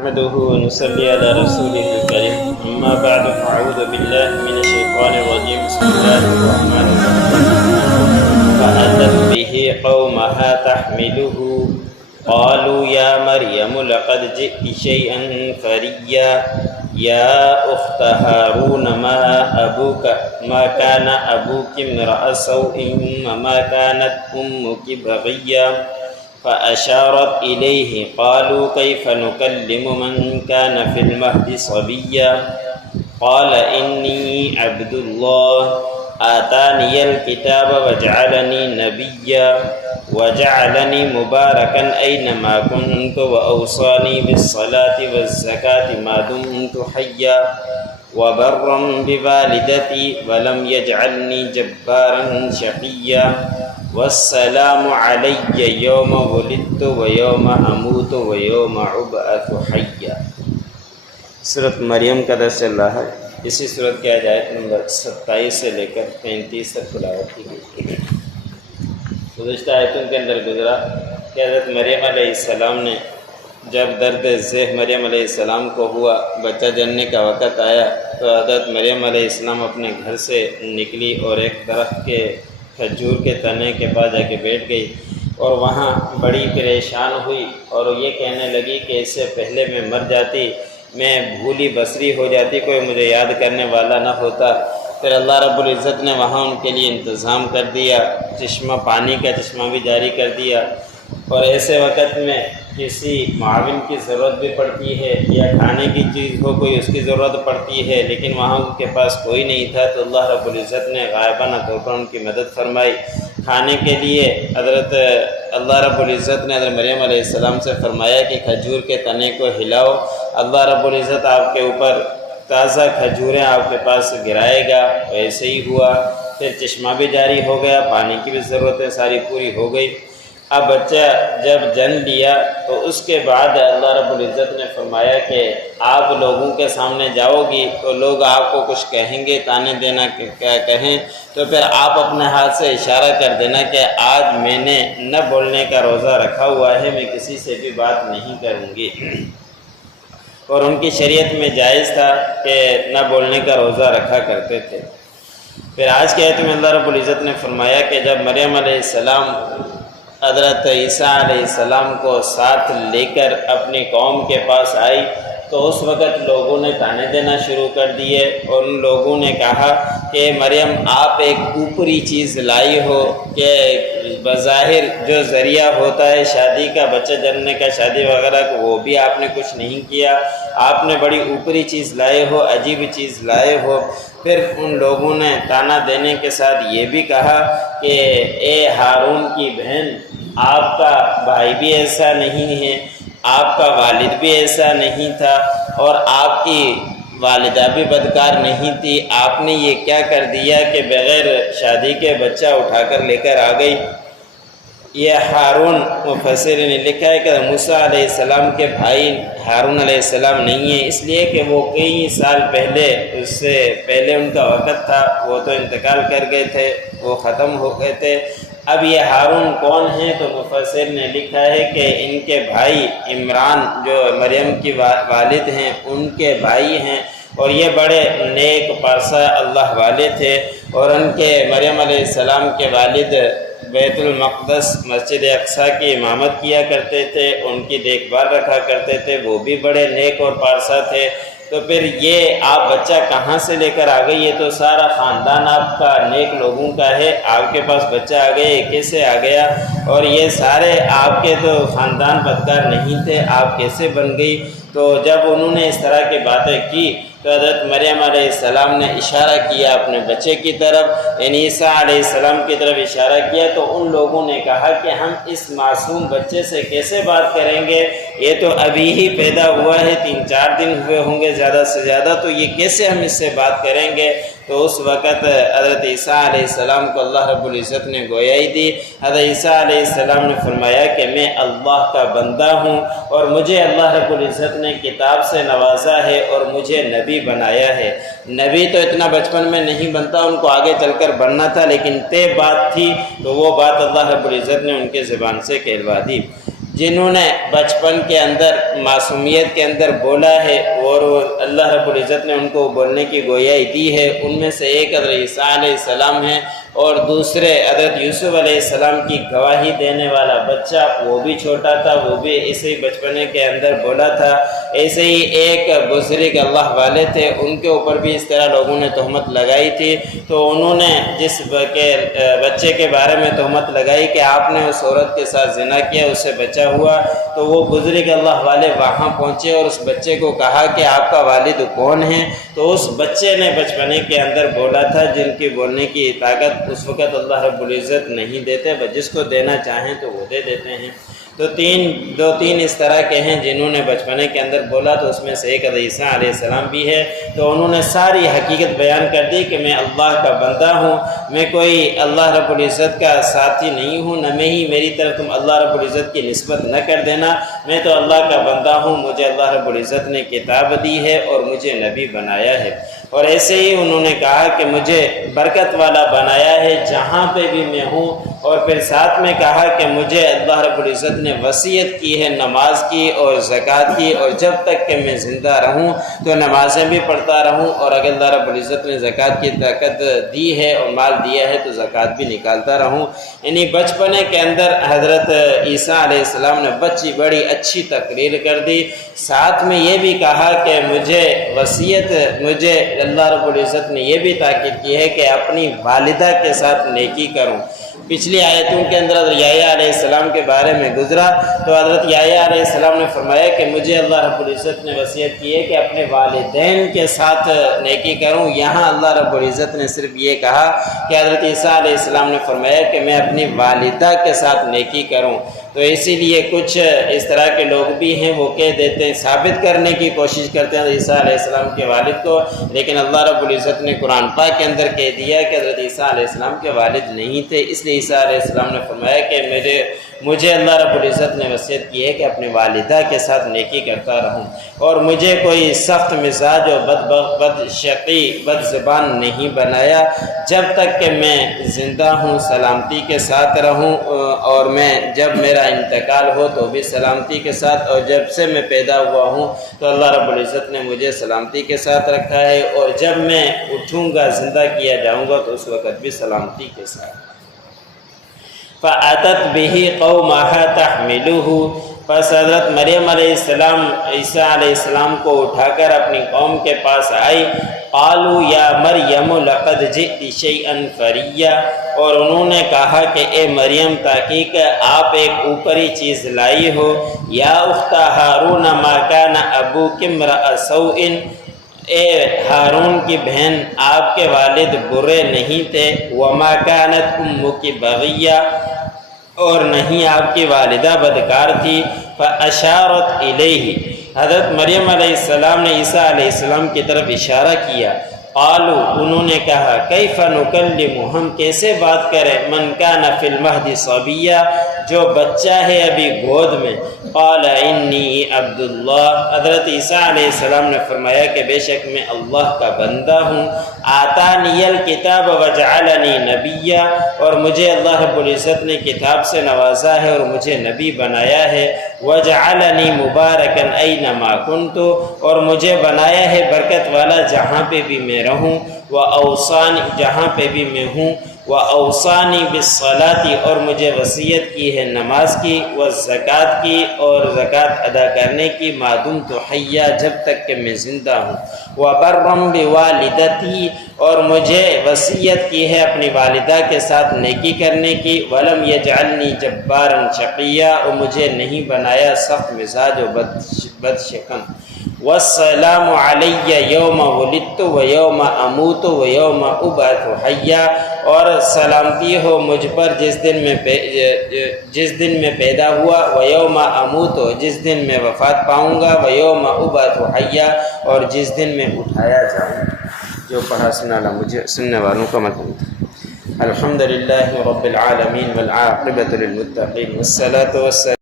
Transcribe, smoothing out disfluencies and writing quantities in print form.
نحمده ونصلي على رسوله الكريم أما بعد فأعوذ بالله من الشيطان الرجيم بسم الله الرحمن الرحيم فأتت به قومها تحمله قالوا يا مريم لقد جئت شيئا فريا يا أخت هارون ما كان أبوك امرأ سوء وما كانت أمك بغيا فأشارت إليه قالوا كيف نكلم من كان في المهد صبيا قال إني عبد الله آتاني الكتاب وجعلني نبيا وجعلني مباركا أينما كنت وأوصاني بالصلاة والزكاة ما دمت حيا وبرا بوالدتي ولم يجعلني جبارا شقيا والسلام علی یوم ولدت و یوم اموت و یوم ابعث حیا۔ سورۃ مریم کا درس چل رہا ہے۔ اسی سورۃ کی آیت نمبر 27 سے لے کر 35 تک تلاوت کی گئی۔ گزشتہ آیتوں کے اندر گزرا کہ حضرت مریم علیہ السلام نے جب درد ذیح مریم علیہ السلام کو ہوا، بچہ جننے کا وقت آیا، تو حضرت مریم علیہ السلام اپنے گھر سے نکلی اور ایک درخت کے کھجور کے تنے کے پاس جا کے بیٹھ گئی اور وہاں بڑی پریشان ہوئی اور یہ کہنے لگی کہ اس سے پہلے میں مر جاتی، میں بھولی بصری ہو جاتی، کوئی مجھے یاد کرنے والا نہ ہوتا۔ پھر اللہ رب العزت نے وہاں ان کے لیے انتظام کر دیا، چشمہ پانی کا چشمہ بھی جاری کر دیا، اور ایسے وقت میں کسی معاون کی ضرورت بھی پڑتی ہے یا کھانے کی چیز ہو کوئی اس کی ضرورت پڑتی ہے، لیکن وہاں ان کے پاس کوئی نہیں تھا، تو اللہ رب العزت نے غائبانہ طور پر ان کی مدد فرمائی۔ کھانے کے لیے حضرت اللہ رب العزت نے حضرت مریم علیہ السلام سے فرمایا کہ کھجور کے تنے کو ہلاؤ، اللہ رب العزت آپ کے اوپر تازہ کھجوریں آپ کے پاس گرائے گا۔ ایسے ہی ہوا، پھر چشمہ بھی جاری ہو گیا، پانی کی بھی ضرورتیں ساری پوری ہو گئی۔ اب بچہ جب جن لیا تو اس کے بعد اللہ رب العزت نے فرمایا کہ آپ لوگوں کے سامنے جاؤ گی تو لوگ آپ کو کچھ کہیں گے، تانے دینا کہیں، تو پھر آپ اپنے ہاتھ سے اشارہ کر دینا کہ آج میں نے نہ بولنے کا روزہ رکھا ہوا ہے، میں کسی سے بھی بات نہیں کروں گی۔ اور ان کی شریعت میں جائز تھا کہ نہ بولنے کا روزہ رکھا کرتے تھے۔ پھر آج کے آیت میں اللہ رب العزت نے فرمایا کہ جب مریم علیہ السلام حضرت عیسیٰ علیہ السلام کو ساتھ لے کر اپنی قوم کے پاس آئی تو اس وقت لوگوں نے تانے دینا شروع کر دیے، اور ان لوگوں نے کہا کہ مریم آپ ایک اوپری چیز لائی ہو کہ بظاہر جو ذریعہ ہوتا ہے شادی کا، بچہ جننے کا، شادی وغیرہ کا، وہ بھی آپ نے کچھ نہیں کیا، آپ نے بڑی اوپری چیز لائے ہو، عجیب چیز لائے ہو۔ پھر ان لوگوں نے تانا دینے کے ساتھ یہ بھی کہا کہ اے ہارون کی بہن، آپ کا بھائی بھی ایسا نہیں ہے، آپ کا والد بھی ایسا نہیں تھا، اور آپ کی والدہ بھی بدکار نہیں تھی، آپ نے یہ کیا کر دیا کہ بغیر شادی کے بچہ اٹھا کر لے کر آ گئی۔ یہ ہارون مفسر نے لکھا ہے کہ موسیٰ علیہ السلام کے بھائی ہارون علیہ السلام نہیں ہیں، اس لیے کہ وہ کئی سال پہلے، اس سے پہلے ان کا وقت تھا، وہ تو انتقال کر گئے تھے، وہ ختم ہو گئے تھے۔ اب یہ ہارون کون ہیں؟ تو مفسر نے لکھا ہے کہ ان کے بھائی عمران جو مریم کی والد ہیں ان کے بھائی ہیں، اور یہ بڑے نیک پارسا اللہ والے تھے، اور ان کے مریم علیہ السلام کے والد بیت المقدس مسجد اقصیٰ کی امامت کیا کرتے تھے، ان کی دیکھ بھال رکھا کرتے تھے، وہ بھی بڑے نیک اور پارسا تھے۔ تو پھر یہ آپ بچہ کہاں سے لے کر آ گئی؟ یہ تو سارا خاندان آپ کا نیک لوگوں کا ہے، آپ کے پاس بچہ آ گیا، یہ کیسے آ گیا؟ اور یہ سارے آپ کے تو خاندان بدکار نہیں تھے، آپ کیسے بن گئی؟ تو جب انہوں نے اس طرح کی باتیں کی تو حضرت مریم علیہ السلام نے اشارہ کیا اپنے بچے کی طرف، یعنی عیسیٰ علیہ السلام کی طرف اشارہ کیا، تو ان لوگوں نے کہا کہ ہم اس معصوم بچے سے کیسے بات کریں گے؟ یہ تو ابھی ہی پیدا ہوا ہے، 3-4 دن ہوئے ہوں گے زیادہ سے زیادہ، تو یہ کیسے ہم اس سے بات کریں گے؟ تو اس وقت حضرت عیسیٰ علیہ السلام کو اللہ رب العزت نے گویائی دی۔ حضرت عیسیٰ علیہ السلام نے فرمایا کہ میں اللہ کا بندہ ہوں، اور مجھے اللہ رب العزت نے کتاب سے نوازا ہے اور مجھے نبی بنایا ہے۔ نبی تو اتنا بچپن میں نہیں بنتا، ان کو آگے چل کر بننا تھا، لیکن طے بات تھی تو وہ بات اللہ رب العزت نے ان کے زبان سے کہلوا دی۔ جنہوں نے بچپن کے اندر معصومیت کے اندر بولا ہے اور اللہ رب العزت نے ان کو بولنے کی گویائی دی ہے، ان میں سے ایک حضرت عیسیٰ علیہ السلام ہے، اور دوسرے حضرت یوسف علیہ السلام کی گواہی دینے والا بچہ، وہ بھی چھوٹا تھا، وہ بھی اسی بچپنے کے اندر بولا تھا۔ ایسے ہی ایک بزرگ اللہ والے تھے، ان کے اوپر بھی اس طرح لوگوں نے تہمت لگائی تھی، تو انہوں نے جس بچے کے بارے میں تہمت لگائی کہ آپ نے اس عورت کے ساتھ زنا کیا، اس سے بچہ ہوا، تو وہ بزرگ اللہ والے وہاں پہنچے اور اس بچے کو کہا کہ آپ کا والد کون ہے؟ تو اس بچے نے بچپنے کے اندر بولا تھا، جن کی بولنے کی طاقت اس وقت اللہ رب العزت نہیں دیتے، جس کو دینا چاہیں تو وہ دے دیتے ہیں۔ تو دو تین اس طرح کے ہیں جنہوں نے بچپنے کے اندر بولا، تو اس میں سے ایک حضرت عیسیٰ علیہ السلام بھی ہے۔ تو انہوں نے ساری حقیقت بیان کر دی کہ میں اللہ کا بندہ ہوں، میں کوئی اللہ رب العزت کا ساتھی نہیں ہوں، نہ میں ہی میری طرف تم اللہ رب العزت کی نسبت نہ کر دینا، میں تو اللہ کا بندہ ہوں، مجھے اللہ رب العزت نے کتاب دی ہے اور مجھے نبی بنایا ہے۔ اور ایسے ہی انہوں نے کہا کہ مجھے برکت والا بنایا ہے جہاں پہ بھی میں ہوں، اور پھر ساتھ میں کہا کہ مجھے اللہ رب العزت نے وصیت کی ہے نماز کی اور زکوٰۃ کی، اور جب تک کہ میں زندہ رہوں تو نمازیں بھی پڑھتا رہوں، اور اگر اللہ رب العزت نے زکوٰۃ کی طاقت دی ہے اور مال دیا ہے تو زکوٰۃ بھی نکالتا رہوں۔ یعنی بچپنے کے اندر حضرت عیسیٰ علیہ السلام نے بڑی اچھی تقریر کر دی، ساتھ میں یہ بھی کہا کہ مجھے اللہ رب العزت نے یہ بھی تاکید کی ہے کہ اپنی والدہ کے ساتھ نیکی کروں۔ پچھلی آیتوں کے اندر حضرت یحییٰ علیہ السلام کے بارے میں گزرا، تو حضرت یحییٰ علیہ السلام نے فرمایا کہ مجھے اللہ رب العزت نے وصیت کی ہے کہ اپنے والدین کے ساتھ نیکی کروں۔ یہاں اللہ رب العزت نے صرف یہ کہا کہ حضرت عیسیٰ علیہ السلام نے فرمایا کہ میں اپنی والدہ کے ساتھ نیکی کروں۔ تو اسی لیے کچھ اس طرح کے لوگ بھی ہیں، وہ کہہ دیتے ہیں، ثابت کرنے کی کوشش کرتے ہیں عیسیٰ علیہ السلام کے والد کو، لیکن اللہ رب العزت نے قرآن پاک کے اندر کہہ دیا کہ حضرت عیسیٰ علیہ السلام کے والد نہیں تھے۔ اس لیے عیسیٰ علیہ السلام نے فرمایا کہ مجھے اللہ رب العزت نے وصیت کی ہے کہ اپنے والدہ کے ساتھ نیکی کرتا رہوں، اور مجھے کوئی سخت مزاج اور بد زبان نہیں بنایا، جب تک کہ میں زندہ ہوں سلامتی کے ساتھ رہوں، اور جب میرا انتقال ہو تو بھی سلامتی کے ساتھ، اور جب سے میں پیدا ہوا ہوں تو اللہ رب العزت نے مجھے سلامتی کے ساتھ رکھا ہے، اور جب میں اٹھوں گا زندہ کیا جاؤں گا تو اس وقت بھی سلامتی کے ساتھ۔ فَأَتَتْ بِهِ قَوْمَهَا تَحْمِلُهُ، پس حضرت مریم علیہ السلام عیسیٰ علیہ السلام کو اٹھا کر اپنی قوم کے پاس آئی۔ قالوا یا مریم لقد جئت شیئا فریا، اور انہوں نے کہا کہ اے مریم تحقیق آپ ایک اوپری چیز لائی ہو۔ یا اخت ہارون ما کان ابوک امرأ سوء، اے ہارون کی بہن آپ کے والد برے نہیں تھے۔ وما كانت امک بغیہ، اور نہیں آپ کی والدہ بدکار تھی۔ فاشارت الیہ، حضرت مریم علیہ السلام نے عیسیٰ علیہ السلام کی طرف اشارہ کیا۔ قالوا، انہوں نے کہا کیف نکلم، ہم کیسے بات کریں، من کان فی المہد صبیہ، جو بچہ ہے ابھی گود میں۔ قال انی عبد اللہ، حضرت عیسیٰ علیہ السلام نے فرمایا کہ بے شک میں اللہ کا بندہ ہوں۔ آتانی الکتاب وجعلنی نبیا، اور مجھے اللہ رب العزت نے کتاب سے نوازا ہے اور مجھے نبی بنایا ہے۔ وجعلنی مبارکا اینما کنت، اور مجھے بنایا ہے برکت والا جہاں پہ بھی میں رہوں۔ واوصانی، جہاں پہ بھی میں ہوں۔ واوصانی بالصلاۃ، اور مجھے وصیت کی ہے نماز کی، والزکوٰۃ کی، اور زکوٰۃ ادا کرنے کی، ما دمت حیا، جب تک کہ میں زندہ ہوں۔ وبرا بوالدتی، اور مجھے وصیت کی ہے اپنی والدہ کے ساتھ نیکی کرنے کی۔ ولم یجعلنی جبارا شقیا، اور مجھے نہیں بنایا سخت مزاج و بدشکن۔ والسلام علی یوم ولدت و یوم اموت و یوم ابعث حیا، اور سلامتی ہو مجھ پر جس دن میں پیدا ہوا، و یوم اموت، جس دن میں وفات پاؤں گا، و یوم ابعث حیا، اور جس دن میں اٹھایا جاؤں گا۔ جو پڑھا مجھے سننے والوں کا مطلب تھا۔ الحمدللہ رب العالمین والعاقبۃ للمتقین والصلاۃ والسلام